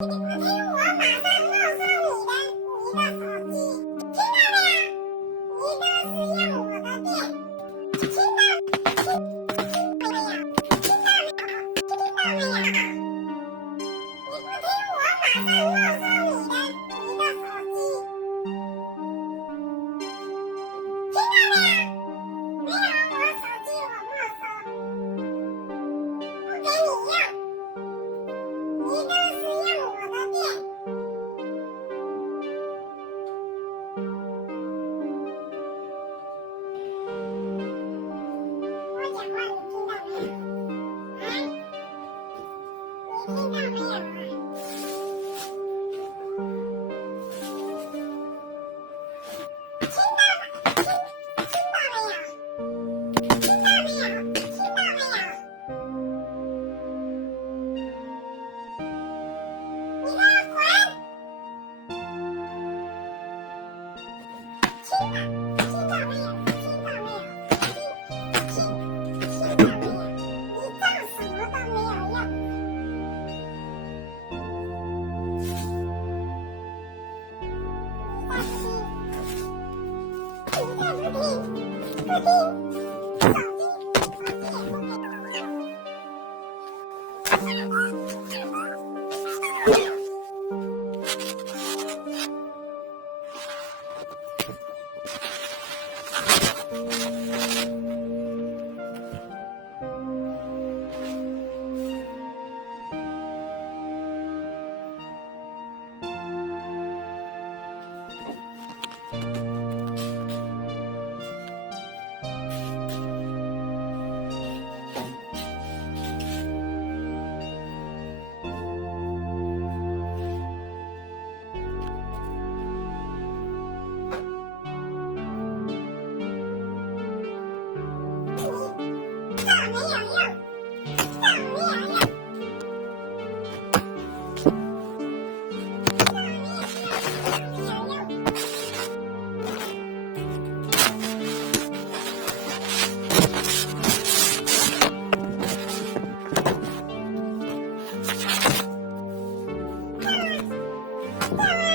你不听，我马上没收你的手机，听到没有？你的使用我的电，听到没有？听到没有？你不听，我马上没收你的手机，听到没有？没有，我手机我没收，不给你用。你的使用我的电，我讲话你听到没有？啊？你听到没有啊？听到没有？听到没有？听到没有？你给我滚！听到没有？听到没有？听到没有？听到没有？你叫什么都没有用。你再不听，不听，手机也不给我这没有用，这没有用。这